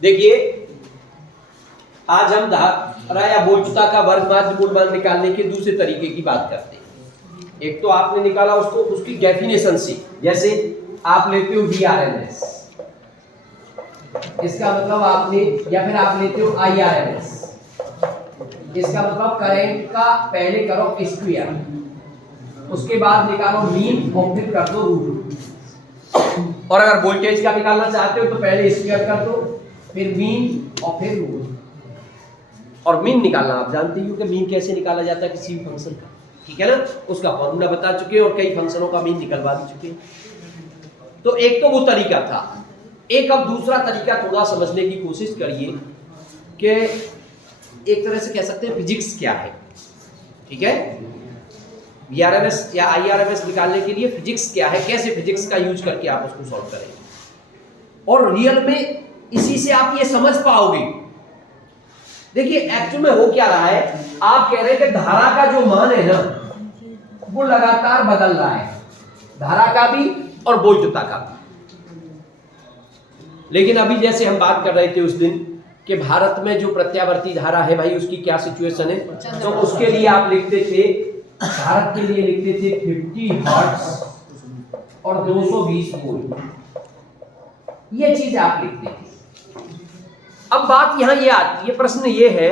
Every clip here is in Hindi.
देखिए आज हम धारा या वोल्टता का वर्ग माध्य मूल मान निकालने के दूसरे तरीके की बात करते हैं। एक तो आपने निकाला उसको उसकी डेफिनेशन से, जैसे आप लेते हो VRMS, इसका मतलब आपने, या फिर आप लेते हो IRMS, इसका मतलब करंट का पहले करो स्क्वायर, उसके बाद निकालो मीन और फिर कर दो रूट। और अगर वोल्टेज का निकालना चाहते हो तो पहले स्क्वायर कर दो, फिर मीन और फिर रूट। और मीन निकालना आप जानते हो कि मीन कैसे निकाला जाता है किसी भी फंक्शन का, ठीक है ना, उसका फॉर्मूला बता चुके हैं और कई फंक्शनों का मीन निकलवा भी चुके हैं। तो एक तो वो तरीका था। एक अब दूसरा तरीका थोड़ा समझने की कोशिश करिए कि एक तरह से कह सकते हैं फिजिक्स क्या है, ठीक है। VRMS या IRMS निकालने के लिए फिजिक्स क्या है, कैसे फिजिक्स का यूज करके आप उसको सॉल्व करेंगे और रियल में इसी से आप ये समझ पाओगे। देखिए एक्चुअल में हो क्या रहा है, आप कह रहे हैं कि धारा का जो मान है ना वो लगातार बदल रहा है, धारा का भी और वोल्टता का भी। लेकिन अभी जैसे हम बात कर रहे थे उस दिन कि भारत में जो प्रत्यावर्ती धारा है भाई उसकी क्या सिचुएशन है, तो उसके लिए आप लिखते थे, भारत के लिए लिखते थे 50 हर्ट्ज और 220 वोल्ट, ये चीज आप लिखते थे। अब बात यहां ये आती है, प्रश्न ये है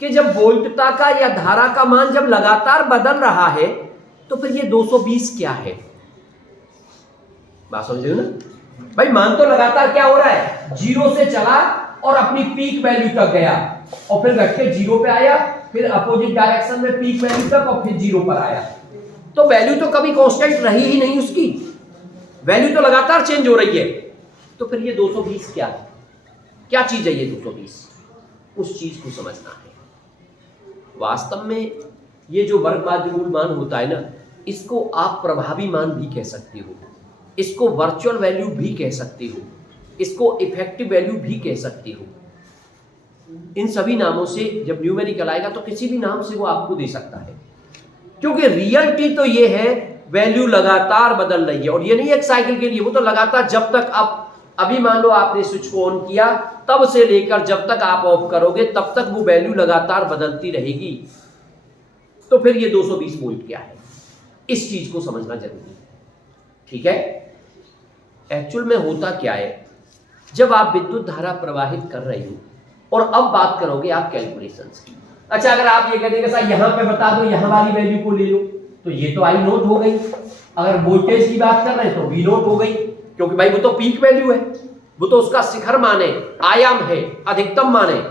कि जब वोल्टता का या धारा का मान जब लगातार बदल रहा है तो फिर ये 220 क्या है? बात समझ रहे हो ना भाई, मान तो लगातार क्या हो रहा है, जीरो से चला और अपनी पीक वैल्यू तक गया और फिर घट के जीरो पे आया, फिर अपोजिट डायरेक्शन में पीक वैल्यू तक और फिर जीरो पर आया। तो वैल्यू तो कभी कांस्टेंट रही ही नहीं, उसकी वैल्यू तो लगातार चेंज हो रही है। तो फिर ये 220 क्या है, क्या चीज है ये 220? उस चीज को समझना है। वास्तव में ये जो वर्ग माध्य मूल मान होता है ना, इसको आप प्रभावी मान भी कह सकते हो, इसको वर्चुअल वैल्यू भी कह सकते हो, इसको इफेक्टिव वैल्यू भी कह सकते हो। इन सभी नामों से जब न्यूमेरिकल आएगा तो किसी भी नाम से वो आपको दे सकता है, क्योंकि रियलिटी तो ये है वैल्यू लगातार बदल रही है। और ये नहीं एक साइकिल के लिए, वो तो लगातार जब तक आप, अभी मान लो आपने स्विच को ऑन किया तब से लेकर जब तक आप ऑफ करोगे तब तक वो वैल्यू लगातार बदलती रहेगी। तो फिर ये 220 वोल्ट क्या है, इस चीज को समझना जरूरी है, ठीक है। एक्चुअल में होता क्या है, जब आप विद्युत धारा प्रवाहित कर रहे हो और अब बात करोगे आप कैलकुलेशंस की। अच्छा, अगर आप ये कह देंगे सर यहां पे बता दो, यहां वाली वैल्यू को ले लो, तो ये तो I नोट हो गई। अगर वोल्टेज की बात कर रहे हैं तो V नोट हो गई, क्योंकि भाई वो तो पीक वैल्यू है, वो तो उसका शिखर मान है, आयाम है, अधिकतम मान है,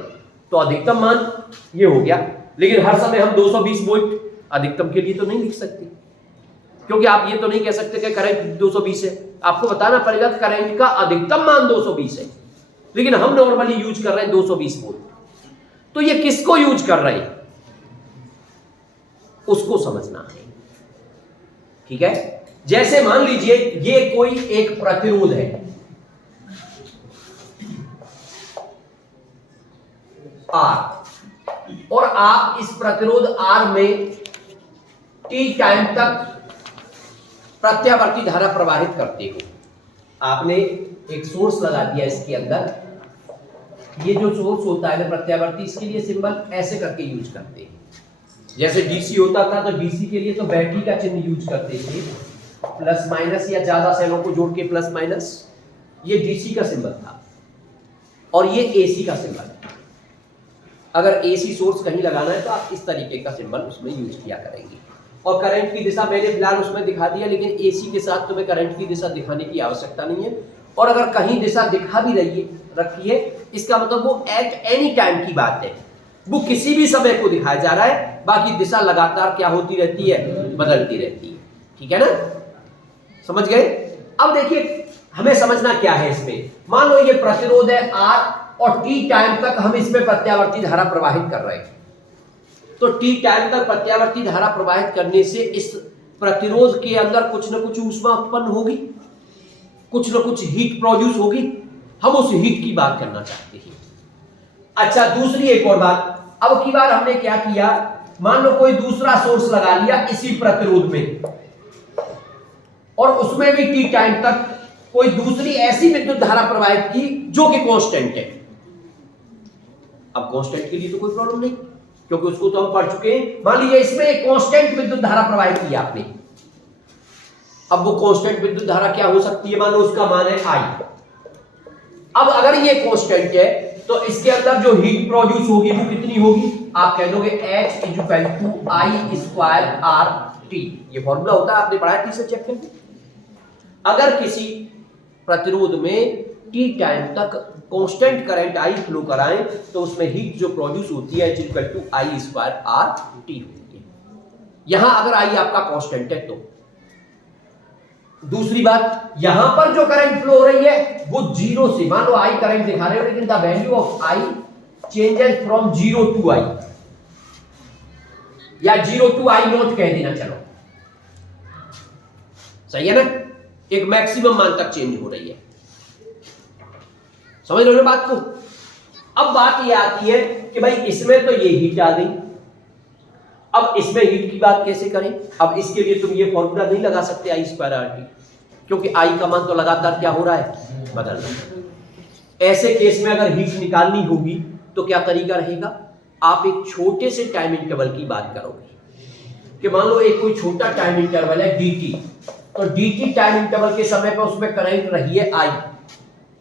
तो अधिकतम मान ये हो गया। लेकिन हर समय हम 220 वोल्ट अधिकतम के लिए तो नहीं लिख सकते, क्योंकि आप ये तो नहीं कह सकते कि करंट 220 है, आपको बताना पड़ेगा कि करंट का अधिकतम मान 220 है, लेकिन हम नॉर्मली यूज कर रहे हैं 220 वोल्ट। तो ये किसको यूज कर रहे हैं उसको समझना है, ठीक है। जैसे मान लीजिए ये कोई एक प्रतिरोध है R, और आप इस प्रतिरोध R में T टाइम तक प्रत्यावर्ती धारा प्रवाहित करते हो। आपने एक सोर्स लगा दिया इसके अंदर, ये जो सोर्स होता है ना प्रत्यावर्ती, इसके लिए सिंबल ऐसे करके यूज करते हैं। जैसे डीसी होता था तो डीसी के लिए तो बैटरी का चिन्ह यूज करते थे, प्लस माइनस या ज्यादा सेलों को जोड़ के प्लस माइनस, ये डीसी का सिंबल था। और ये एसी का सिंबल है। अगर एसी सोर्स कहीं लगाना है तो आप इस तरीके का सिंबल उसमें यूज किया करेंगे। और करंट की दिशा मैंने फिलहाल उसमें दिखा दिया, लेकिन एसी के साथ तुम्हें करंट की दिशा दिखाने की आवश्यकता नहीं है। और अगर कहीं दिशा दिखा भी रखी है, इसका मतलब वो एट एनी टाइम की बात है, वो किसी भी समय को दिखाया जा रहा है, बाकी दिशा लगातार क्या होती रहती है, बदलती रहती है, ठीक है ना, समझ गए। अब देखिए हमें समझना क्या है इसमें, मान लो ये प्रतिरोध है R और T टाइम तक हम इसमें प्रत्यावर्ती धारा प्रवाहित कर रहे हैं, तो T टाइम तक प्रत्यावर्ती धारा प्रवाहित करने से इस प्रतिरोध के अंदर कुछ न कुछ ऊष्मा उत्पन्न होगी, कुछ न कुछ हीट प्रोड्यूस होगी, हम उस हीट की बात करना चाहते हैं। अच्छा, दूसरी एक और बात, अब की बार हमने क्या किया, मान लो कोई दूसरा सोर्स लगा लिया इसी प्रतिरोध में और उसमें भी T टाइम तक कोई दूसरी ऐसी विद्युत धारा प्रवाहित की जो कि कांस्टेंट है, अब कांस्टेंट के लिए तो कोई प्रॉब्लम नहीं, क्योंकि उसको तो हम पढ़ चुके हैं। मान लीजिए इसमें एक कांस्टेंट विद्युत धारा प्रवाहित की आपने, अब वो कांस्टेंट विद्युत धारा क्या हो सकती है, मान लो उसका मान है आई। अब अगर ये कांस्टेंट है तो इसके अंदर जो हीट प्रोड्यूस होगी वो कितनी होगी, आप कह दोगे H equal to I square R T. ये फॉर्मूला होता है, आपने पढ़ा है तीसरे चैप्टर में। अगर किसी प्रतिरोध में टी टाइम तक कांस्टेंट करंट आई फ्लो कराएं तो उसमें हीट जो प्रोड्यूस होती है equal to I square R T होती है। यहां अगर आई आपका कांस्टेंट है तो। दूसरी बात, यहां पर जो करंट फ्लो हो रही है वो जीरो से, मान लो आई करंट दिखा रहे हो लेकिन the value of I changes from zero to I, या जीरो टू आई नॉट कह देना, चलो सही है ना, एक मैक्सिमम मान तक चेंज हो रही है। समझ लो ना बात को। अब बात ये आती है कि भाई इसमें तो ये हीट आ गई, अब इसमें हीट की बात कैसे करें। अब इसके लिए तुम ये फॉर्मूला नहीं लगा सकते आई स्क्वायर आर टी, क्योंकि आई का मान तो लगातार क्या हो रहा है, बदल रहा है। ऐसे केस में अगर हीट निकालनी होगी तो क्या तरीका रहेगा, आप एक छोटे से टाइम इंटरवल की बात करोगे कि मान लो एक कोई छोटा टाइम इंटरवल है dt, तो dt टाइम इंटरवल के समय पर उसमें करंट रही है I,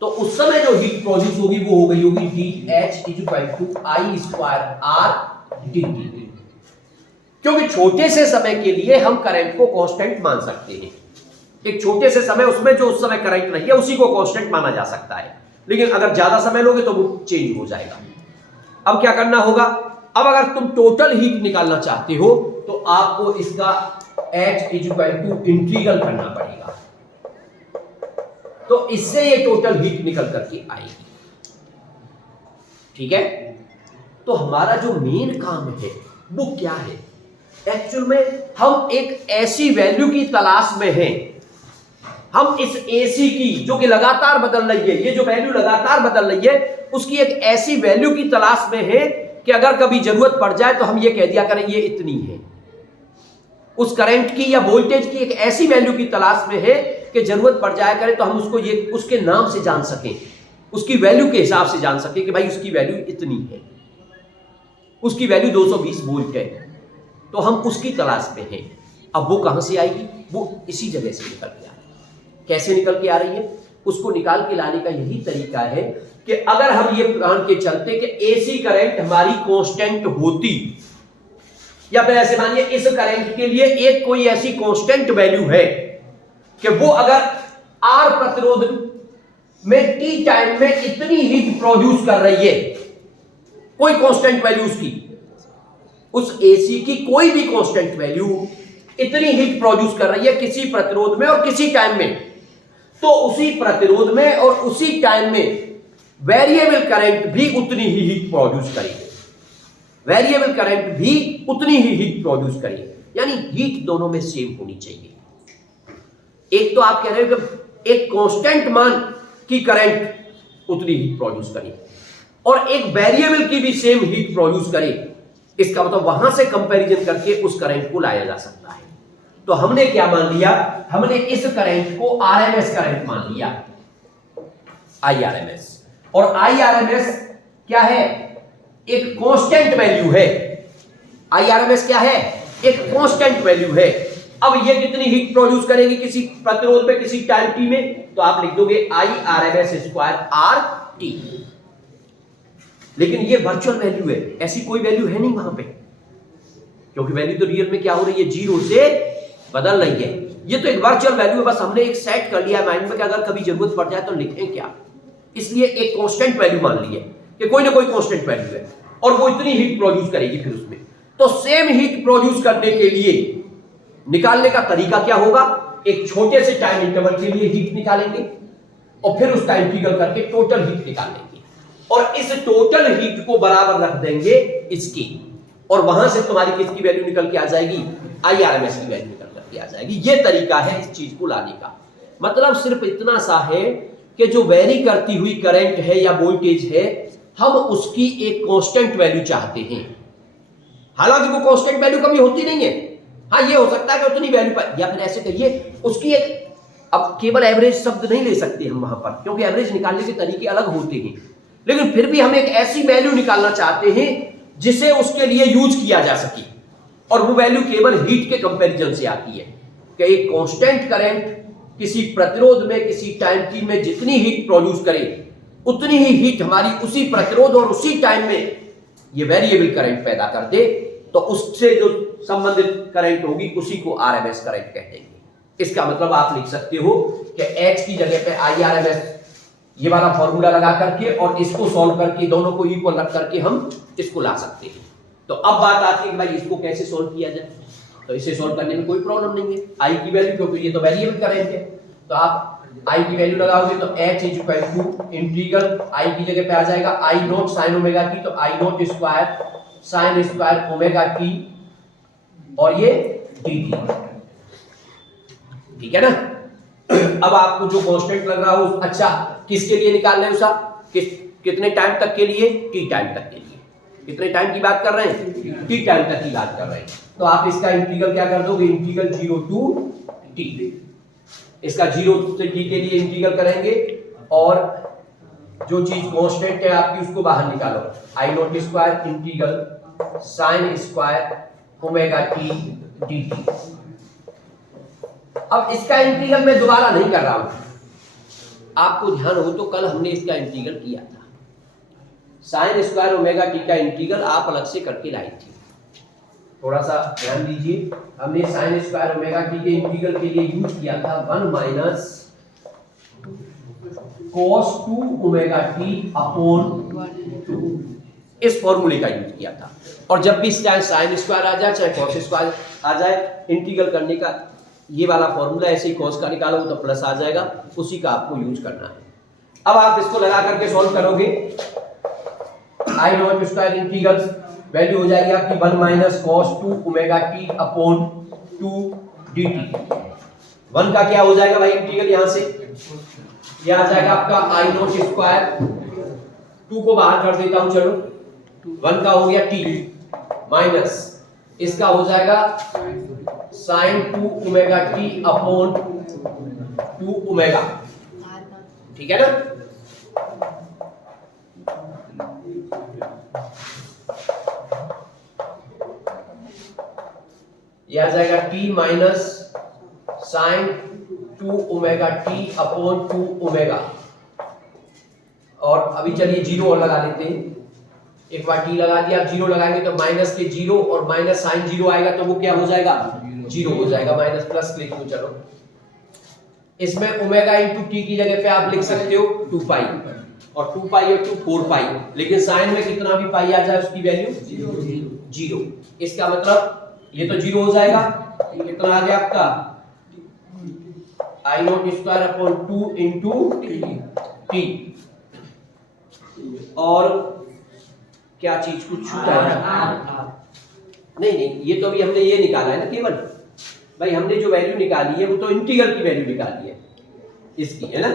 तो उस समय जो हीट प्रोड्यूस होगी वो हो गई होगी dH equal to I square R dt। क्योंकि छोटे से समय के लिए हम करंट को कांस्टेंट मान सकते हैं, एक छोटे से समय उसमें जो उस समय करंट रही है उसी को कांस्टेंट माना जा सकता है, लेकिन अगर ज्यादा समय लोगे तो वो चेंज हो जाएगा। अब क्या करना होगा, अब अगर तुम टोटल हीट निकालना चाहते हो तो आपको इसका H इक्वल टू इंटीग्रल करना पड़ेगा, तो इससे ये टोटल हीट निकल करके आएगी। ठीक है, तो हमारा जो मेन काम है वो क्या है, एक्चुअल में हम एक ऐसी वैल्यू की तलाश में हैं, हम इस AC की जो कि लगातार बदल रही है, ये जो वैल्यू लगातार बदल रही है उसकी एक ऐसी वैल्यू की तलाश में है कि अगर कभी जरूरत पड़ जाए तो हम ये कह दिया करें ये इतनी है। उस करंट की या वोल्टेज की एक ऐसी वैल्यू की तलाश में है कि जरूरत पड़ जाए करे तो हम उसको ये उसके नाम से जान सकें, उसकी वैल्यू के हिसाब से जान सकें कि भाई उसकी वैल्यू इतनी है, उसकी वैल्यू 220 वोल्ट है, तो हम उसकी तलाश में हैं। अब वो कहां से आएगी, वो इसी जगह से निकल के आ रही है। कैसे निकल के आ रही है, उसको निकाल के लाने का यही तरीका है कि अगर हम ये मान के चलते कि AC करंट हमारी कांस्टेंट होती, या फिर ऐसे मानिए इस करंट के लिए एक कोई ऐसी कांस्टेंट वैल्यू है कि वो अगर R प्रतिरोध में T टाइम में इतनी हीट प्रोड्यूस कर रही है, कोई कांस्टेंट वैल्यू उसकी, उस AC की कोई भी कांस्टेंट वैल्यू इतनी हीट प्रोड्यूस कर रही है किसी प्रतिरोध में और किसी टाइम में, तो उसी प्रतिरोध में और उसी टाइम में वेरिएबल करंट भी उतनी ही हीट प्रोड्यूस करेगी, वेरिएबल करंट भी उतनी ही हीट प्रोड्यूस करेगी, यानी हीट दोनों में सेम होनी चाहिए। एक तो आप कह रहे हो कि एक कांस्टेंट मान की करंट उतनी हीट प्रोड्यूस करे और एक वेरिएबल की भी सेम हीट प्रोड्यूस करे, इसका मतलब वहां से कंपैरिजन करके उस करंट को लाया जा सकता है। तो हमने क्या मान लिया, हमने इस करंट को RMS करंट मान लिया, IRMS, और IRMS क्या है, एक कांस्टेंट वैल्यू है। IRMS क्या है, एक कांस्टेंट वैल्यू है। अब ये कितनी हीट प्रोड्यूस करेगी किसी प्रतिरोध पे किसी टाइम t में, तो आप लिख दोगे IRMS स्क्वायर RT। लेकिन ये वर्चुअल वैल्यू है, ऐसी कोई वैल्यू है नहीं वहां पे, क्योंकि वैल्यू तो रियल में क्या हो रही है, जीरो से बदल रही है। ये तो एक वर्चुअल वैल्यू है, बस हमने एक सेट कर लिया माइंड में कि अगर कभी जरूरत पड़ जाए तो लिखें क्या, इसलिए एक कांस्टेंट वैल्यू मान ली है कि कोई ना कोई कांस्टेंट वैल्यू है और वो इतनी हीट प्रोड्यूस करेगी फिर उसमें। तो सेम हीट प्रोड्यूस करने के लिए निकालने का तरीका क्या होगा, एक छोटे से टाइम इंटरवल के लिए हीट निकालेंगे और फिर उसका इंटीग्रल करके टोटल हीट निकाल लेंगे और इस टोटल हीट को बराबर रख देंगे इसकी, और वहां से तुम्हारी किसकी वैल्यू निकल के आ जाएगी, IRMS की वैल्यू निकल करके आ जाएगी। ये तरीका है इस चीज को लाने का। मतलब सिर्फ इतना सा है कि जो वेरी करती हुई करंट है या वोल्टेज है, हम उसकी एक कांस्टेंट वैल्यू चाहते हैं। हालांकि वो कांस्टेंट वैल्यू कभी होती नहीं है, हाँ ये हो सकता है कि उतनी वैल्यू पर, या फिर ऐसे कहिए उसकी एक, अब केवल एवरेज शब्द नहीं ले सकते हम वहां पर, क्योंकि एवरेज निकालने के तरीके अलग होते हैं। लेकिन फिर भी हम एक ऐसी वैल्यू निकालना चाहते हैं जिसे उसके लिए यूज किया जा सके, और वो वैल्यू केवल हीट के कंपैरिजन से आती है कि एक कांस्टेंट करंट किसी प्रतिरोध में किसी टाइम टी में जितनी हीट प्रोड्यूस करे उतनी ही हीट हमारी उसी प्रतिरोध और उसी टाइम में ये वेरिएबल करंट पैदा कर दे, तो उससे जो संबंधित करंट होगी उसी को आरएमएस करंट कहते हैं। इसका मतलब आप लिख सकते हो कि H की जगह पे IRMS ये वाला फॉर्मूला लगा करके और इसको सॉल्व करके दोनों को इक्वल रख करके हम इसको ला सकते हैं। तो अब बात आती है कि भाई इसको कैसे सॉल्व किया जाए। तो इसे सॉल्व करने में कोई प्रॉब्लम नहीं है। आई की वैल्यू, क्योंकि ये तो वेरिएबल करंट है, तो आप आई की वैल्यू लगाओगे तो H equal to integral I की जगह पे आ जाएगा I not sine omega T, तो I not square sine square omega T और ये डी टी, ठीक है ना। अब आपको जो कांस्टेंट लग रहा हो, अच्छा किसके लिए निकालना है उसका, कितने टाइम तक के लिए, टी टाइम तक के लिए। कितने टाइम की बात कर रहे हैं, टी टाइम तक की बात कर रहे हैं। तो आप इसका इंटीग्रल क्या कर दोगे, इंटीग्रल 0 टू टी, इसका 0 से टी के लिए इंटीग्रल करेंगे और जो चीज कांस्टेंट है आपकी उसको बाहर निकालो, I not square integral sine square omega T D T. अब इसका इंटीग्रल मैं दोबारा नहीं कर रहा हूं, आपको ध्यान हो तो कल हमने इसका इंटीग्रल किया था, साइन स्क्वायर ओमेगा टी का इंटीग्रल आप अलग से करके लाई थी। थोड़ा सा ध्यान दीजिए, हमने साइन स्क्वायर ओमेगा टी के इंटीग्रल के लिए यूज किया था 1 minus cos 2 omega T upon 2, इस फॉर्मूले का यूज किया था। और जब भी चाहे साइन स्क्वायर आ जाए चाहे cos स्क्वायर आ जाए, इंटीग्रल करने का ये वाला फॉर्मूला ऐसे ही cos का निकालो तो प्लस आ जाएगा, उसी का आपको यूज करना है। अब आप इसको लगा करके सॉल्व करोगे, आई नॉट स्क्वायर इंटीग्रल वैल्यू हो जाएगी आपकी 1 minus cos 2 omega T upon 2 dt। 1 का क्या हो जाएगा भाई इंटीग्रल, यहां से ये आ जाएगा आपका आई नॉट स्क्वायर, 2 को बाहर कर देता हूं, चलो 1 का हो गया t माइनस इसका हो जाएगा sine 2 omega T upon 2 omega, ठीक है ना। यह आ जाएगा t minus sine 2 omega T upon 2 omega, और अभी चलिए 0 और लगा लेते हैं। एक बार t लगा दिया, 0 लगाएंगे तो माइनस के 0 और माइनस साइन 0 आएगा तो वो क्या हो जाएगा, 0 हो जाएगा, माइनस प्लस लिख दो। चलो इसमें ओमेगा इंटू टी की जगह पे आप लिख सकते हो 2 पाई, और 2 पाई और 2 4 पाई, लेकिन साइन में कितना भी पाई आ जाए उसकी वैल्यू 0। इसका मतलब ये तो 0 हो जाएगा, कितना आ गया आपका I not square upon 2 into T, और क्या चीज कुछ छूटा है, नहीं ये तो अभी हमने ये निकाला है ना केवल, भाई हमने जो वैल्यू निकाली है वो तो इंटीग्रल की वैल्यू निकाली है इसकी, है ना।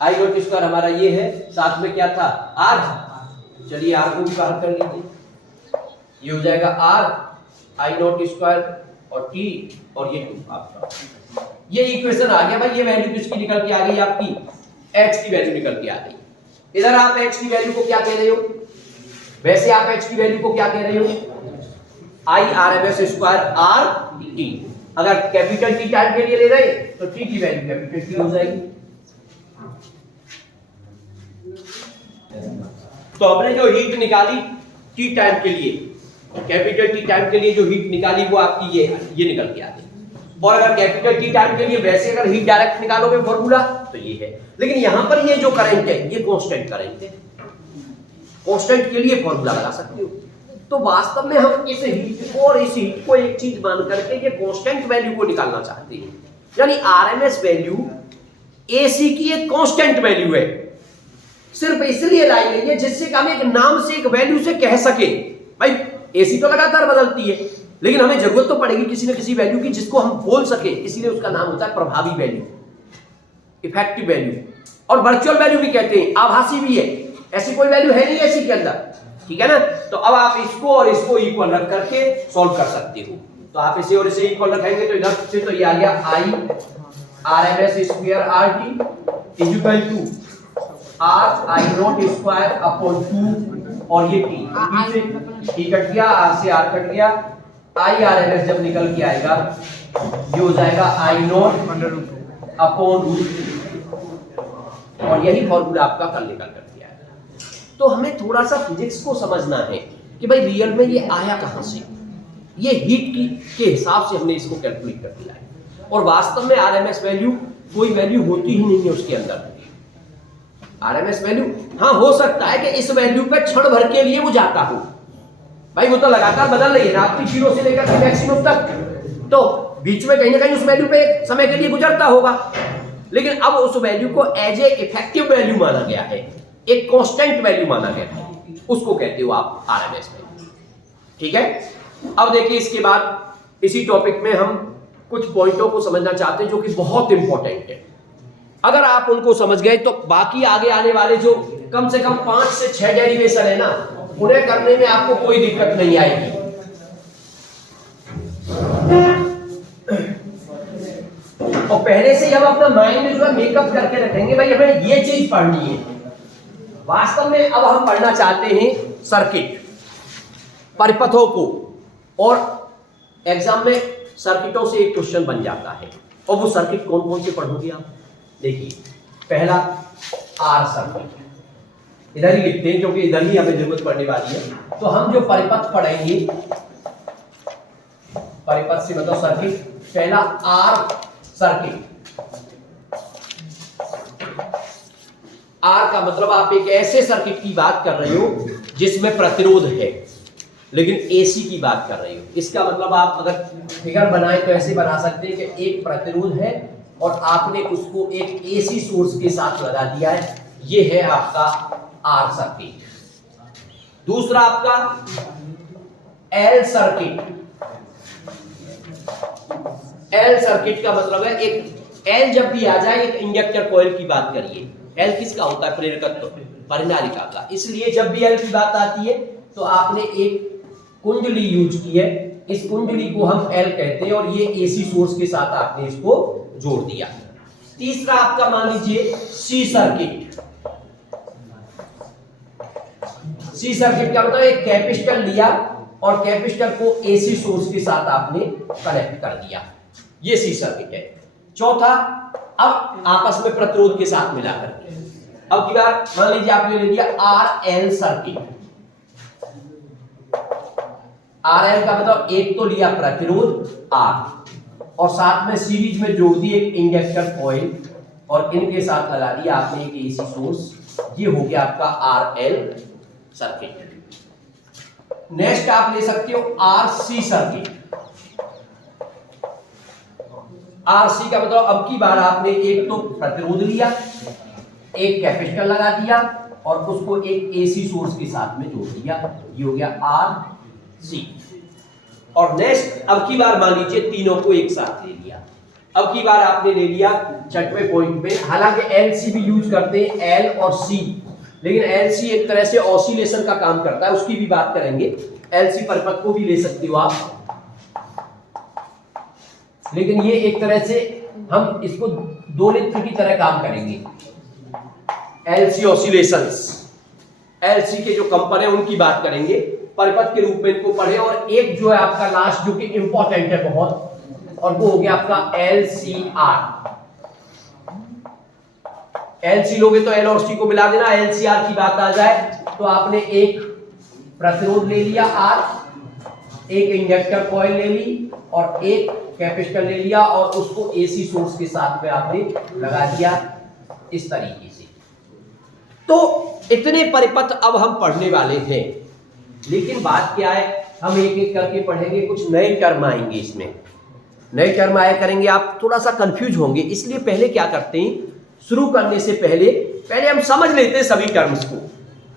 आई नॉट स्क्वायर हमारा ये है, साथ में क्या था आर, चलिए आर को भी बाहर कर लीजिए, ये हो जाएगा आर आई नॉट स्क्वायर और टी और ये 2 आपका, ये इक्वेशन आ गया भाई। ये वैल्यू किसकी निकल के आ गई आपकी, h की वैल्यू निकल के आ गई। इधर आप h की वैल्यू को क्या कह रहे हो, वैसे आप h की वैल्यू को क्या कह रहे हो, I R M S square R T. अगर कैपिटल टी टाइम के लिए ले रहे तो टी की वैल्यू कैपिटल टी हो जाएगी। तो हमने जो हीट निकाली टी टाइम के लिए, कैपिटल टी टाइम के लिए जो हीट निकाली वो आपकी ये निकल के आ गई। और अगर कैपिटल टी टाइम के लिए वैसे अगर हीट डायरेक्ट निकालोगे फॉर्मूला तो ये है, लेकिन यहां पर ये जो करंट है ये कांस्टेंट करंट है, कांस्टेंट के लिए फॉर्मूला लगा सकते हो। तो वास्तव में हम इस हीट को और इस हीट को एक चीज मान करके ये कांस्टेंट वैल्यू को निकालना चाहते हैं, यानी आरएमएस वैल्यू एसी की एक कांस्टेंट वैल्यू है, सिर्फ इसलिए लाई गई है जिससे हम एक नाम से एक वैल्यू से कह सके भाई एसी तो लगातार बदलती है, लेकिन हमें जरूरत तो पड़ेगी किसी न किसी वैल्यू की जिसको हम बोल सके, इसीलिए उसका नाम होता है प्रभावी वैल्यू, इफेक्टिव वैल्यू, और वर्चुअल वैल्यू भी कहते हैं, आभासी भी है, ऐसी कोई वैल्यू है नहीं एसी के अंदर, ठीक है ना। तो अब आप इसको और इसको इक्वल रख करके सॉल्व कर सकते हो। तो आप इसे और इसे इक्वल रखेंगे तो इधर से तो ये आ गया I R M S square R T equal to R I not square upon 2 और ये टी कट गया, आर से आर कट गया, आई आर एन एस जब निकल के आएगा ये हो जाएगा आई नॉट अपॉन रूट, और यही फॉर्मूला आपका कल निकल करके आएगा। तो हमें थोड़ा सा फिजिक्स को समझना है कि भाई रियल में ये आया कहां से, ये हीट की के हिसाब से हमने इसको कैलकुलेट कर दिया है, और वास्तव में आरएमएस वैल्यू कोई वैल्यू होती ही नहीं है उसके अंदर। आरएमएस वैल्यू हाँ हो सकता है कि इस वैल्यू पे क्षण भर के लिए वो जाता हो, भाई वो तो लगातार बदल रही है ना आपकी, 0 से लेकर के मैक्सिमम तक, तो बीच में कहीं ना कहीं उस वैल्यू पे समय के लिए गुजरता होगा, लेकिन अब उस वैल्यू को एज ए इफेक्टिव वैल्यू माना गया है, एक कांस्टेंट वैल्यू माना गया है, उसको कहते हो आप आरएमएस वैल्यू। ठीक है, अब देखिए इसके बाद इसी टॉपिक में हम कुछ पॉइंटों को समझना चाहते हैं जो कि बहुत इंपॉर्टेंट है। अगर आप उनको समझ गए तो बाकी आगे आने वाले जो कम से कम 5 से 6 डेरिवेशन है ना, उन्हें करने में आपको कोई दिक्कत नहीं आएगी। और पहले से हम अपना माइंड में जो है मेकअप करके रखेंगे, भाई हमें ये चीज पढ़नी है। वास्तव में अब हम पढ़ना चाहते हैं सर्किट, परिपथों को, और एग्जाम में सर्किटों से एक क्वेश्चन बन जाता है, और वो सर्किट कौन कौन से पढ़ोगे आप। देखिए पहला आर सर्किट, इधर ही लिखते हैं क्योंकि इधर ही हमें जरूरत पड़ने वाली है। तो हम जो परिपथ पढ़ेंगे, परिपथ से मतलब सर्किट, पहला आर सर्किट। आर का मतलब आप एक ऐसे सर्किट की बात कर रहे हो जिसमें प्रतिरोध है, लेकिन एसी की बात कर रहे हो। इसका मतलब आप अगर फिगर बनाए तो ऐसे बना सकते हैं कि एक प्रतिरोध है और आपने उसको एक एसी सोर्स के साथ लगा दिया है, ये है आपका आर सर्किट। दूसरा आपका एल सर्किट। एल सर्किट का मतलब है एक एल जब भी आ जाए, एक इंडक्टर कॉइल की बात करिए। एल किसका होता है? प्रेरकत्व, परिनालिका का। इसलिए जब भी एल की बात आती है तो आपने एक कुंडली यूज की है, इस कुंडली को हम एल कहते हैं, और ये एसी सोर्स के साथ आपने इसको जोड़ दिया। तीसरा आपका मान लीजिए सी सर्किट। सी सर्किट का मतलब एक कैपेसिटर लिया और कैपेसिटर को एसी सोर्स के साथ आपने कनेक्ट कर दिया, ये सी सर्किट है। चौथा, अब आपस में प्रतिरोध के साथ मिला करके, अब की बार मान लीजिए आपने ले लिया R L circuit. R L का मतलब एक तो लिया प्रतिरोध आर, और साथ में सीरीज में जोड़ दी एक इंडक्टर कॉइल, और इनके साथ लगा दिया आपने एक एसी सोर्स। ये हो गया आपका आर एल सर्किट। नेक्स्ट आप ले सकते हो R C circuit. R C का मतलब अब की बार आपने एक तो प्रतिरोध लिया, एक कैपेसिटर लगा दिया, और उसको एक एसी सोर्स के साथ में जोड़ दिया, ये हो गया आर सी। और नेक्स्ट अब की बार मान लीजिए तीनों को एक साथ ले लिया। अब की बार आपने ले लिया छठवें पॉइंट पे, हालांकि एल सी भी यूज करते हैं, एल और सी, लेकिन एल सी एक तरह से ऑसिलेशन का काम करता है, उसकी भी बात करेंगे। एल सी परिपथ को भी ले सकते हो आप, लेकिन ये एक तरह से हम इसको दोलित्र की तरह काम करेंगे। एलसी ऑसिलेशंस, एलसी के जो कंपन है उनकी बात करेंगे, परिपथ के रूप में इनको पढ़े। और एक जो है आपका लास्ट जो कि इंपॉर्टेंट है बहुत, और वो हो गया आपका एलसीआर। एलसी लोगे तो एल और सी को मिला देना, एलसीआर की बात आ जाए तो आपने एक प्रतिरोध ले लिया आर, एक इंडक्टर कॉइल ले ली, और एक कैपेसिटर ले लिया, और उसको एसी सोर्स के साथ में आपने लगा दिया इस तरीके से। तो इतने परिपथ अब हम पढ़ने वाले हैं, लेकिन बात क्या है, हम एक एक करके पढ़ेंगे, कुछ नए टर्म आएंगे इसमें, नए टर्म आया करेंगे, आप थोड़ा सा कंफ्यूज होंगे। इसलिए पहले क्या करते हैं, शुरू करने से पहले हम समझ लेते हैं सभी टर्म्स को,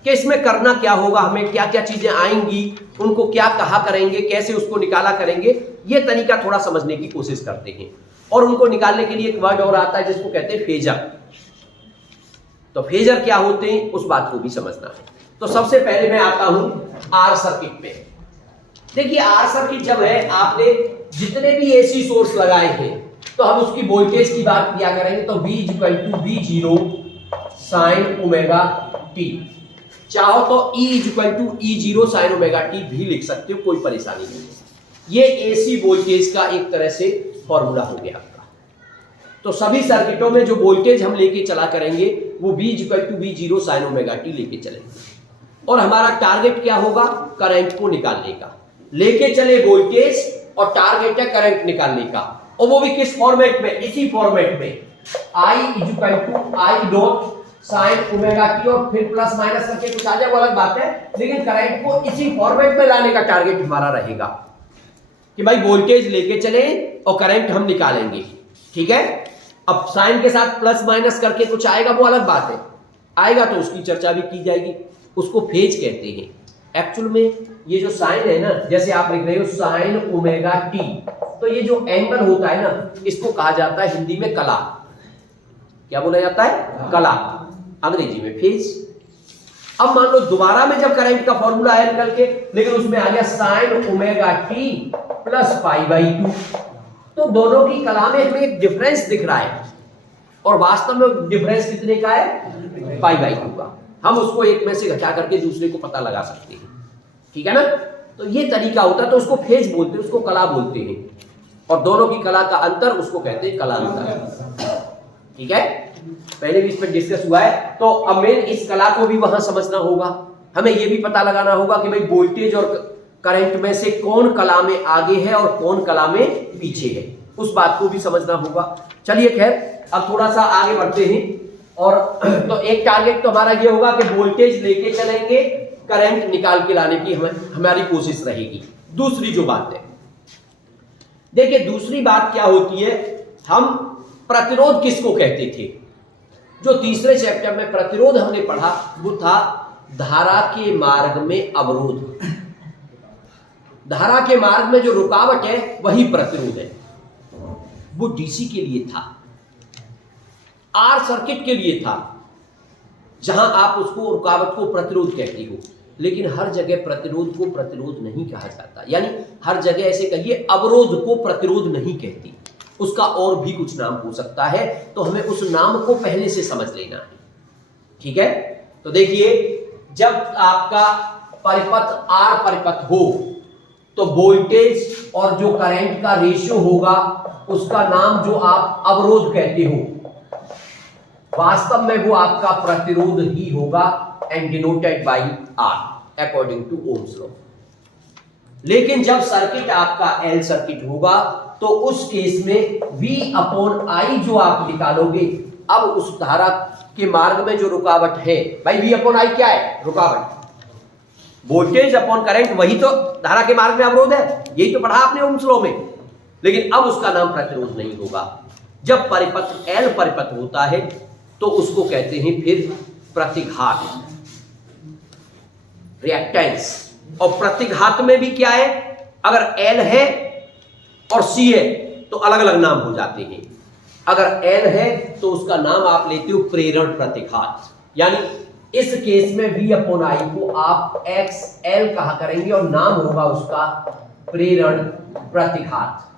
कि इसमें करना क्या होगा, हमें क्या क्या चीजें आएंगी, उनको क्या कहा करेंगे, कैसे उसको निकाला करेंगे, ये तरीका थोड़ा समझने की कोशिश करते हैं। और उनको निकालने के लिए एक वर्ड और आता है जिसको कहते हैं फेजर। तो फेजर क्या होते हैं उस बात को भी समझना है। तो सबसे पहले मैं आता हूं आर सर्किट पे। देखिए आर सर्किट जब है, आपने जितने भी एसी सोर्स लगाए हैं तो हम उसकी वोल्टेज की बात किया करेंगे, तो V = V0 sine omega T. चाहो तो E equal to E0 sine omega T भी लिख सकते हो, कोई परेशानी नहीं है। ये एसी वोल्टेज का एक तरह से फॉर्मूला हो गया आपका। तो सभी सर्किटों में जो वोल्टेज हम लेके चला करेंगे वो V equal to V0 sine omega T लेके चलेंगे। और हमारा टारगेट क्या होगा? करंट को निकालने का। लेके चले वोल्टेज और टारगेट है करंट निकालने का, और वो भी किस फॉर्मेट में? इसी फॉर्मेट में I equal to I dot sine omega T, और फिर प्लस माइनस करके कुछ आ जाए वो अलग बात है, लेकिन करंट को इसी फॉर्मेट में लाने का टारगेट हमारा रहेगा कि भाई वोल्टेज लेके चले और करंट हम निकालेंगे। ठीक है, अब साइन के साथ प्लस माइनस करके कुछ आएगा वो अलग बात है, आएगा तो उसकी चर्चा भी की जाएगी, उसको फेज कहते हैं। एक्चुअल में ये जो साइन है ना, जैसे आप लिख रहे हो साइन ओमेगा टी, तो ये जो एंगल होता है ना, इसको कहा जाता है हिंदी में कला। क्या बोला जाता है? कला, अंग्रेजी में फेज। अब मान लो दोबारा में जब करंट का फॉर्मूला आया निकल के, लेकिन उसमें आ गया sign omega T plus pi by 2, तो दोनों की कला में हमें एक डिफरेंस दिख रहा है, और वास्तव में डिफरेंस कितने का है? पाई बाई 2 का। हम उसको एक में से घटा करके दूसरे को पता लगा सकते हैं। ठीक है ना? तो ये तरीका होता है, तो उसको फेज बोलते हैं, उसको कला बोलते हैं, और दोनों की कला का अंतर उसको कहते हैं कला अंतर। ठीक है, पहले भी इस पर डिस्कस हुआ है। तो अब मेन इस कला को भी वहां समझना होगा, हमें यह भी पता लगाना होगा कि भाई वोल्टेज और करंट में से कौन कला में आगे है और कौन कला में पीछे है, उस बात को भी समझना होगा। चलिए खैर, अब थोड़ा सा आगे बढ़ते हैं। और तो एक टारगेट तो हमारा ये होगा कि वोल्टेज लेके चलेंगे, करंट निकाल के लाने की हमारी कोशिश रहेगी। दूसरी जो बात है, देखिए दूसरी बात क्या होती है, हम प्रतिरोध किसको कहते थे? जो तीसरे चैप्टर में प्रतिरोध हमने पढ़ा वो था धारा के मार्ग में अवरोध। धारा के मार्ग में जो रुकावट है वही प्रतिरोध है। वो डीसी के लिए था, आर सर्किट के लिए था, जहां आप उसको रुकावट को प्रतिरोध कहते हो। लेकिन हर जगह प्रतिरोध को प्रतिरोध नहीं कहा जाता, यानी हर जगह ऐसे कहिए अवरोध को प्रतिरोध नहीं कहती, उसका और भी कुछ नाम हो सकता है, तो हमें उस नाम को पहले से समझ लेना है। ठीक है, तो देखिए जब आपका परिपथ आर परिपथ हो तो वोल्टेज और जो करंट का रेशियो होगा उसका नाम जो आप अवरोध कहते हो, वास्तव में वो आपका प्रतिरोध ही होगा, and denoted by R according to Ohm's law. लेकिन जब सर्किट आपका एल सर्किट होगा तो उस केस में V अपॉन I जो आप निकालोगे, अब उस धारा के मार्ग में जो रुकावट है, भाई V अपॉन I क्या है? रुकावट। वोल्टेज अपॉन करंट वही तो धारा के मार्ग में अवरोध है, यही तो पढ़ा आपने ओम्स लॉ में। लेकिन अब उसका नाम प्रतिरोध नहीं होगा। जब परिपथ L परिपथ होता है तो उसको कहते हैं फिर प्रतिघात, रिएक्टेंस। और प्रतिघात में भी क्या है, अगर L है और C है तो अलग अलग नाम हो जाते हैं। अगर L है तो उसका नाम आप लेते हो प्रेरण प्रतिघात, यानी इस केस में V अपॉन I को आप XL कहा करेंगे और नाम होगा उसका प्रेरण प्रतिघात।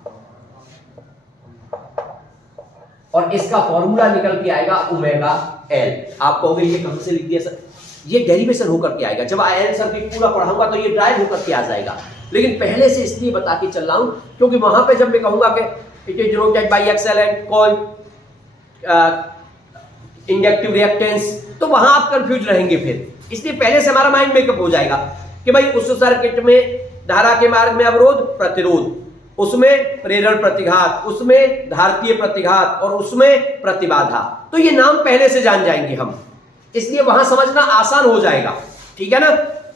और इसका फॉर्मूला निकल के आएगा ओमेगा L। आप कहोगे ये कहां से लिख दिया सर? ये डेरिवेशन होकर के आएगा, जब एल सर्किट पूरा पढ़ाऊंगा तो ये ड्राइव होकर के आ जाएगा। लेकिन पहले से इसलिए बता के चल रहा हूं क्योंकि वहां पे जब मैं कहूंगा कि it is denoted by XL and called inductive reactance, तो वहां आप कंफ्यूज रहेंगे फिर। इसलिए पहले से हमारा माइंड मेकअप हो जाएगा कि भाई उस सर्किट में धारा के मार्ग में अवरोध प्रतिरोध, उसमें प्रेरण प्रतिघात, उसमें धारतीय प्रतिघात और उसमें प्रतिबाधा। तो ये नाम पहले से जान जाएंगे हम, इसलिए वहां समझना आसान हो जाएगा। ठीक है ना?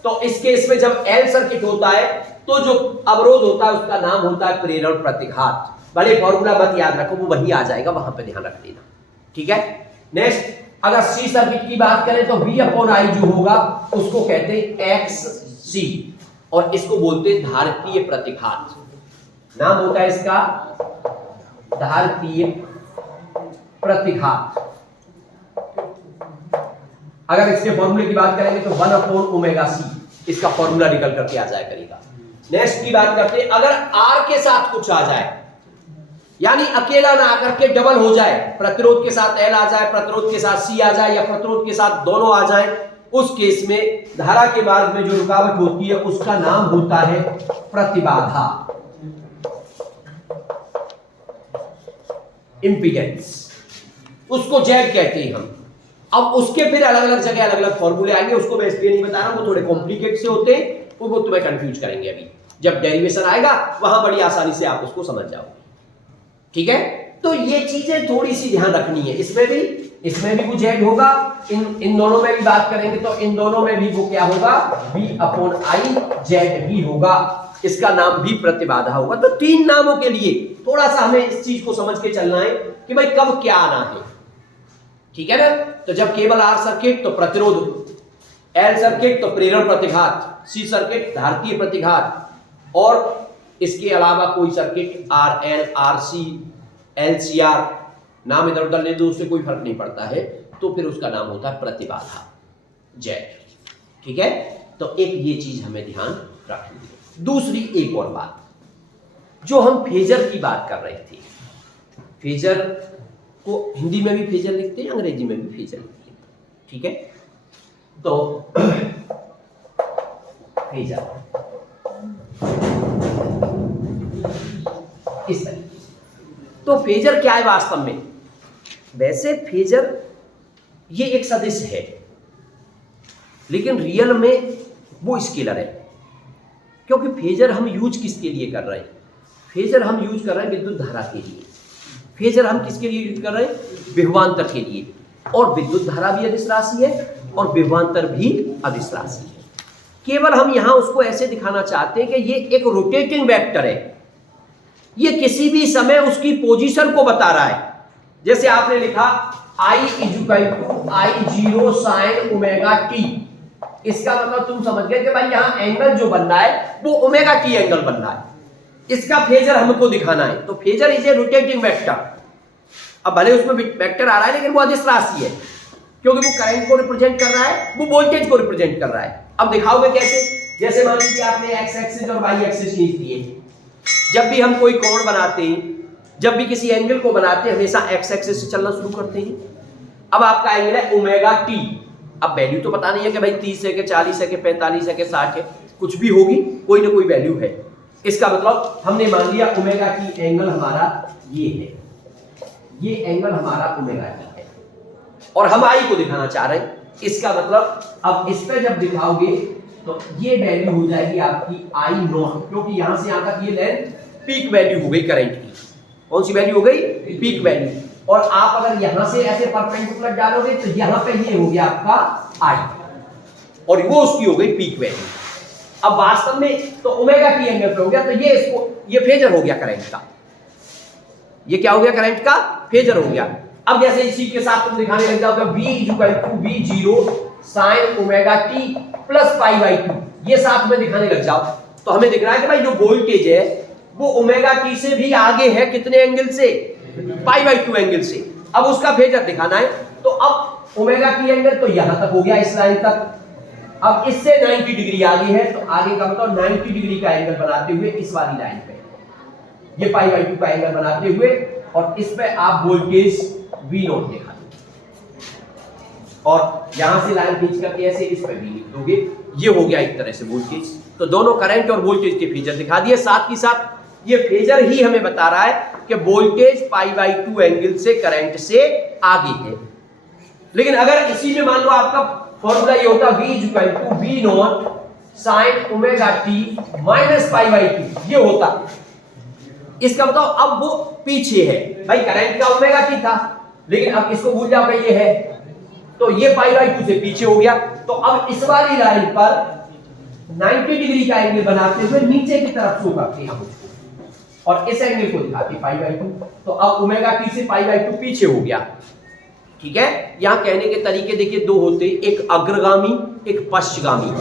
तो इस केस में जब एल सर्किट होता है तो जो अवरोध होता है उसका नाम होता है प्रेरण प्रतिघात। भले फॉर्मूला मत याद रखो, वो वहीं आ जाएगा, वहां पे ध्यान रख देना। ठीक है, नेक्स्ट अगर सी सर्किट की बात करें तो V अपॉन I जो होगा उसको कहते हैं XC, और इसको बोलते हैं धारतीय प्रतिघात। नाम होता है इसका धारतीय प्रतिघात। अगर इसके फॉर्मूले की बात करेंगे तो 1 अपॉन ओमेगा C, इसका फॉर्मूला निकल करके आ जाया करेगा। नेक्स्ट की बात करते हैं, अगर R के साथ कुछ आ जाए यानी अकेला ना आकर के डबल हो जाए, प्रतिरोध के साथ L आ जाए, प्रतिरोध के साथ C आ जाए, या प्रतिरोध के साथ दोनों आ जाए, उस केस में धारा के मार्ग में जो रुकावट होती है उसका नाम होता है प्रतिबाधा, इंपीडेंस, उसको जेड कहते हैं हम। अब उसके फिर अलग अलग जगह अलग अलग फॉर्मूले आएंगे, उसको मैं इसलिए नहीं बता रहा हूं, वो थोड़े कॉम्प्लिकेट से होते हैं, वो तुम्हें कंफ्यूज करेंगे। अभी जब डेरिवेशन आएगा वहां बड़ी आसानी से आप उसको समझ जाओगे, ठीक है। तो ये चीजें थोड़ी सी ध्यान रखनी है। इसमें भी वो जेड होगा, इन दोनों में भी बात करेंगे तो इन दोनों में भी वो क्या होगा, V/I जेड भी होगा, इसका नाम भी प्रतिबाधा होगा। तो तीन नामों के लिए थोड़ा सा हमें इस चीज को समझ के चलना है कि भाई कब क्या आना है, ठीक है ना। तो जब केवल R सर्किट तो प्रतिरोध, L सर्किट तो प्रेरण प्रतिघात, C सर्किट धारकीय प्रतिघात, और इसके अलावा कोई सर्किट RN, RC, LCR, नाम इधर उधर ले दो, उससे कोई फर्क नहीं पड़ता है, तो फिर उसका नाम होता है प्रतिबाधा जेड, ठीक है। तो एक ये चीज हमें ध्यान रखनी है। दूसरी एक और बात, जो हम फेजर की बात कर रहे थे, फेजर को हिंदी में भी फेजर लिखते हैं, अंग्रेजी में भी फेजर लिखते हैं, ठीक है। तो फेजर इस तरीके से, तो फेजर क्या है वास्तव में? वैसे फेजर ये एक सदिश है, लेकिन रियल में वो स्केलर है, क्योंकि फेजर हम यूज किसके लिए कर रहे हैं? फेजर हम यूज कर रहे हैं विद्युत धारा के लिए। फेजर हम किसके लिए यूज कर रहे हैं? विभवांतर के लिए। और विद्युत धारा भी अदिश राशि है और विभवांतर भी अदिश राशि है। केवल हम यहां उसको ऐसे दिखाना चाहते हैं कि ये एक रोटेटिंग वेक्टर है, ये किसी भी समय उसकी पोजीशन को बता रहा है। जैसे आपने लिखा I = I0 sin omega T, इसका मतलब तुम समझ गए कि भाई यहां एंगल जो बन रहा है वो ओमेगा टी एंगल बन रहा है, इसका फेजर हमको दिखाना है। तो phasor is a rotating vector. अब भले उसमें वेक्टर आ रहा है लेकिन वो अदिश राशि है, क्योंकि वो करंट को रिप्रेजेंट कर रहा है, वो वोल्टेज को रिप्रेजेंट कर रहा है। अब दिखाओगे कैसे? जैसे मान लीजिए आपने एक्स एक्सिस और वाई एक्सिस खींच दिए। जब भी हम कोई कोण बनाते हैं, जब भी किसी एंगल को बनाते हैं, हमेशा एक्स एक्सिस से चलना शुरू करते हैं। अब आपका एंगल है ओमेगा टी। अब वैल्यू तो पता नहीं है कि भाई 30 है कि 40 है कि 45 है कि 60 है, कुछ भी होगी, कोई ना कोई वैल्यू है। इसका मतलब हमने मान लिया ओमेगा टी एंगल हमारा ये है, ये एंगल हमारा ओमेगा टी है, और हम आई को दिखाना चाह रहे हैं। इसका मतलब अब इस पे जब दिखाओगे तो ये वैल्यू हो जाएगी आपकी आई नॉट, क्योंकि यहां से यहां तक ये लेंथ पीक वैल्यू हो गई करंट की। कौन सी वैल्यू हो गई? Peak value. और आप अगर यहां से ऐसे परपेंडिकुलर डालोगे तो यहां पे ये हो गया आपका आई, और वो उसकी हो गई पीक वैल्यू। अब वास्तव में तो ओमेगा टी एंगल पे हो गया, तो ये इसको ये फेजर हो गया करंट का। ये क्या हो गया? करंट का फेजर हो गया। अब जैसे इसी के साथ तुम दिखाने लग जाओगे V = V0 sin omega T plus π/2, ये साथ में दिखाने लग जाओ, तो हमें दिख रहा है कि भाई जो वोल्टेज है वो ओमेगा टी से भी आगे है। कितने एंगल से? π/2 एंगल से। अब उसका फेजर दिखाना है, तो अब ओमेगा टी एंगल तो यहां तक हो गया, इस लाइन तक। अब इससे 90 डिग्री आगे है, तो आगे का मतलब 90 डिग्री का एंगल बनाते हुए इस वाली लाइन पे ये π/2 का एंगल बनाते हुए, और इस पे आप वोल्टेज V0 देखा, और यहां से लाइन खींच करके ऐसे इस पे भी लिख दोगे। ये हो गया एक तरह से वोल्टेज। तो दोनों करंट और वोल्टेज के फेजर दिखा दिए। साथ ही साथ ये फेजर ही हमें बता रहा है कि वोल्टेज π/2 एंगल से करंट से आगे है। लेकिन अगर इसी में मान लो आपका फॉर्मूला ये होता V = V0 sin omega T minus π/2, ये होता। इसका बताओ अब वो पीछे है, भाई करंट का ओमेगा टी था, लेकिन अब इसको भूल जाओ ये है, तो ये π/2 से पीछे हो गया। तो अब इस वाली लाइन पर 90 डिग्री का एंगल बनाते हुए नीचे की तरफ शो करते हैं उसको, और इस एंगल को दिखाते हैं π/2। तो अब ओमेगा टी से π/2 पीछे हो गया, ठीक है। यहां कहने के तरीके देखिए दो होते, एक अग्रगामी एक पश्चगामी।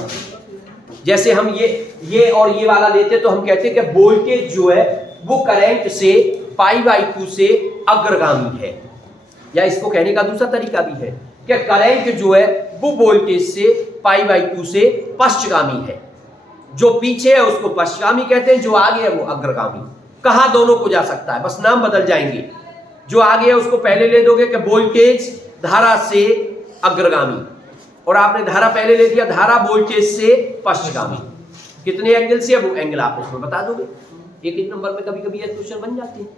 जैसे हम ये और ये वाला लेते तो हम कहते कि वोल्टेज जो है वो करंट से π/2 से अग्रगामी है, या इसको कहने का दूसरा तरीका भी है कि करंट जो है वो वोल्टेज से π/2 से पश्चगामी है। जो पीछे है उसको पश्चगामी कहते हैं, जो आगे है वो अग्रगामी। कहाँ दोनों को जा सकता है, बस नाम बदल जाएंगे। जो आगे है उसको पहले ले दोगे कि वोल्टेज धारा से अग्रगामी, और आपने धारा पहले ले दिया, धारा वोल्टेज से पश्चगामी। कितने एंगल से, वो एंगल आप उसमें बता दोगे। एक एक नंबर में कभी कभी ये क्वेश्चन बन जाते हैं।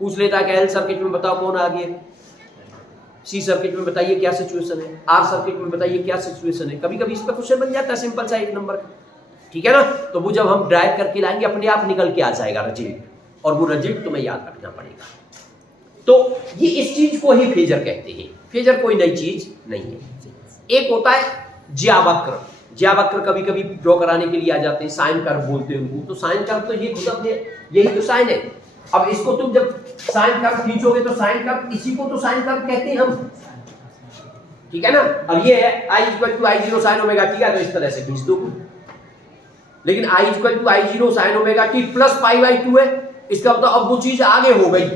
पूछ लेता है कि एल सर्किट में बताओ कौन आगे है, सी सर्किट में बताइए क्या सिचुएशन है, आर सर्किट में बताइए क्या सिचुएशन है। कभी कभी इस पर क्वेश्चन बन जाता है सिंपल सा एक नंबर का, ठीक है ना। तो वो जब हम ड्राइव करके लाएंगे अपने आप निकल के आ जाएगा रिजल्ट, और वो रिजल्ट तुम्हें याद रखना पड़ेगा। तो ये इस चीज को ही फेजर कहते हैं। फेजर कोई नई चीज नहीं है। एक होता है ज्यावक्र। ज्यावक्र कभी कभी ड्रॉ कराने के लिए आ जाते हैं, साइन कर्व बोलते हैं उनको। तो साइन कर्व तो ये खुद अपने यही तो साइन है। अब इसको तुम जब साइन कर्व खींचोगे तो साइन कर्व, इसी को तो साइन कर्व कहते हैं हम, ठीक है ना। अब ये है i = I0 sin omega t है, तो इस तरह से खींच दो। लेकिन i = I0 sin omega t plus π/2 है, इसका मतलब अब वो चीज आगे हो गई।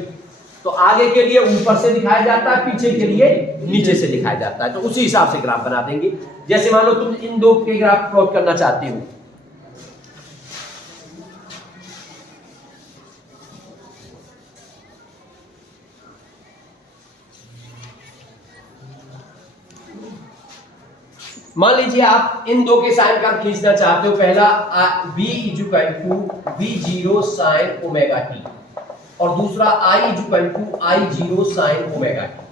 तो आगे के लिए ऊपर से दिखाया जाता है, पीछे के लिए नीचे से दिखाया जाता है। तो उसी हिसाब से ग्राफ बना देंगे। जैसे मान लो तुम इन दो के ग्राफ प्लॉट करना चाहते हो, मान लीजिए आप इन दो के साइन कर्व खींचना चाहते हो। पहला b = v0 sin omega t, और दूसरा I = I0 sin omega t।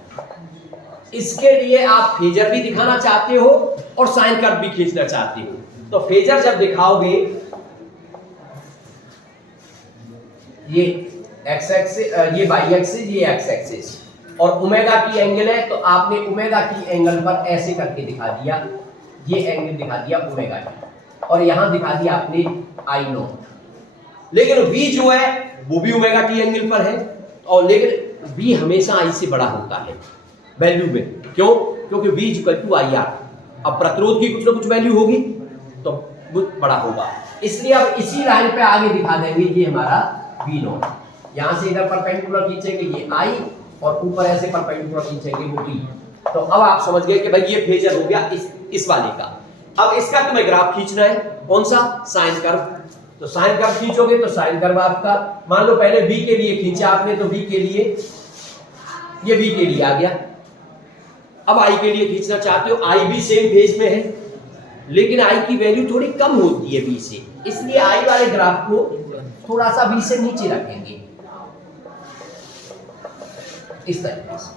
इसके लिए आप फेजर भी दिखाना चाहते हो और साइन कर्व भी खींचना चाहते हो। तो फेजर जब दिखाओगे, ये x एक्सिस, ये y एक्सिस, ये x एक्सिस, और ओमेगा t एंगल है, तो आपने ओमेगा t एंगल पर ऐसे करके दिखा दिया। ये एंगल दिखा दिया ओमेगा t, और यहां दिखा दिया आपने I0। लेकिन v जो है वो भी ओमेगा t एंगल पर है, और लेकिन v हमेशा I से बड़ा होता है वैल्यू में। क्यों? क्योंकि v = IR। अब प्रतिरोध की कुछ ना कुछ वैल्यू होगी तो वो बड़ा होगा, इसलिए अब इसी लाइन पे आगे दिखा देंगे ये हमारा v0। यहां से इधर परपेंडिकुलर खींचेंगे ये I, और ऊपर ऐसे परपेंडिकुलर खींचेंगे वो v। तो अब आप समझ गए कि भाई ये फेजर हो गया इस वाले का। अब इसका तुम्हें ग्राफ खींचना है, कौन सा? Sine curve. तो साइन कर्व खींचोगे तो साइन कर्व आपका, मान लो पहले v के लिए खींचा आपने, तो v के लिए, ये v के लिए आ गया। अब I के लिए खींचना चाहते हो, I भी सेम फेज में है, लेकिन I की वैल्यू थोड़ी कम होती है v से, इसलिए I वाले ग्राफ को थोड़ा सा v से नीचे रखेंगे इस तरीके से।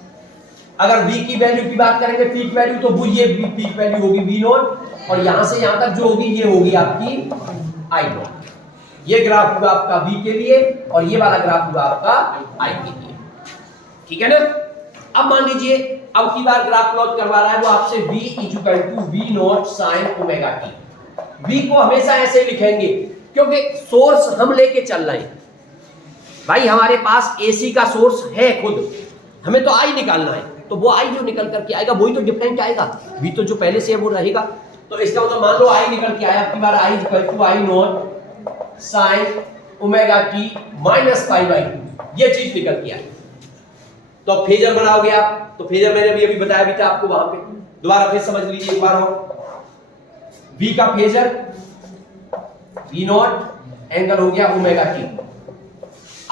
अगर v की वैल्यू की बात करेंगे, पीक वैल्यू, तो वो ये पीक वैल्यू होगी v0, और यहां से यहां तक जो होगी ये होगी आपकी I0। ये ग्राफ हुआ आपका v के लिए, और ये वाला ग्राफ हुआ आपका I के लिए, ठीक है ना। अब मान लीजिए अब की बार ग्राफ प्लॉट करवा रहा है वो आपसे v = v0 sin omega t। v को हमेशा ऐसे लिखेंगे क्योंकि सोर्स हम लेके चल रहे हैं। भाई हमारे पास AC का सोर्स है खुद, हमें तो I निकालना है, तो वो I जो निकल करके आएगा वही तो डिफरेंट आएगा। v तो जो पहले से है वो रहेगा। तो इसका मतलब मान लो I निकल के आया आपकी बार, I = I0 sin omega t - π/2, ये चीज निकल के आई। तो फेजर बनाओगे आप, तो फेजर मैंने अभी बताया भी था आपको वहां पे, दोबारा फिर समझ लीजिए एक बार और। v का फेजर v0, एंगल हो गया ओमेगा t,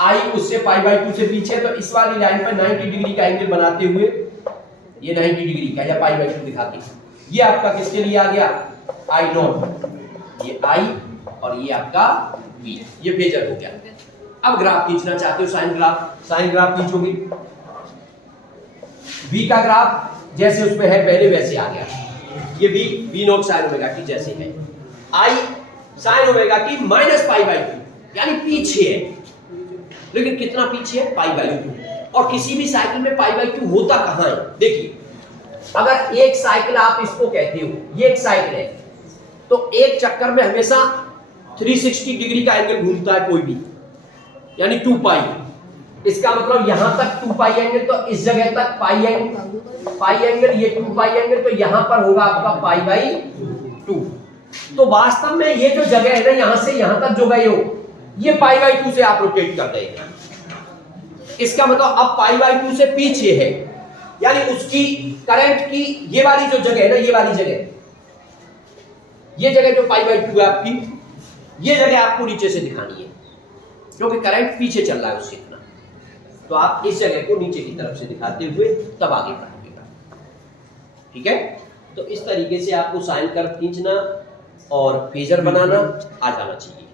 I उससे π/2 से पीछे, तो इस वाली लाइन पर 90 डिग्री का एंगल बनाते हुए, ये 90 डिग्री का या π/2 दिखाते, ये आपका किसके लिए आ गया? I0, ये I, और ये आपका v, ये फेजर हो गया। अब ग्राफ खींचना चाहते हो, साइन ग्राफ खींचोगे। v का ग्राफ जैसे उसमें है पहले वैसे आ गया, ये v0 sin ओमेगा t जैसे है, I sin ओमेगा t - π/2, यानी पीछे है, लेकिन कितना पीछे है? π/2। और किसी भी साइकिल में π/2 होता कहां है? देखिए, अगर एक साइकिल आप इसको कहते हो, ये एक साइकिल है, तो एक चक्कर में हमेशा 360 डिग्री का एंगल घूमता है कोई भी, यानी 2π। इसका मतलब यहां तक 2π एंगल, तो इस जगह तक पाई एंगल, ये 2π एंगल, तो यहां पर होगा आपका π/2। तो वास्तव में ये जो जगह है ना, यहां से यहां तक जो गए हो, ये π/2 से आप रोटेट कर गए। इसका मतलब अब π/2 से पीछे है, यानी उसकी करंट की ये वाली जो जगह है ना, ये वाली जगह, ये जगह जो π/2 है आपकी, ये जगह आपको नीचे से दिखानी है। क्योंकि करंट पीछे चल रहा है उससे इतना। तो आप इस जगह को नीचे की तरफ से दिखाते हुए तब आगे बढ़ाइएगा, ठीक है। तो इस तरीके से आपको साइन कर्व खींचना और फेजर बनाना आ जाना चाहिए।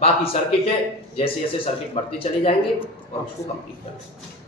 बाकी सर्किट है, जैसे जैसे सर्किट बढ़ते चले जाएंगे और उसको कंप्लीट करेंगे।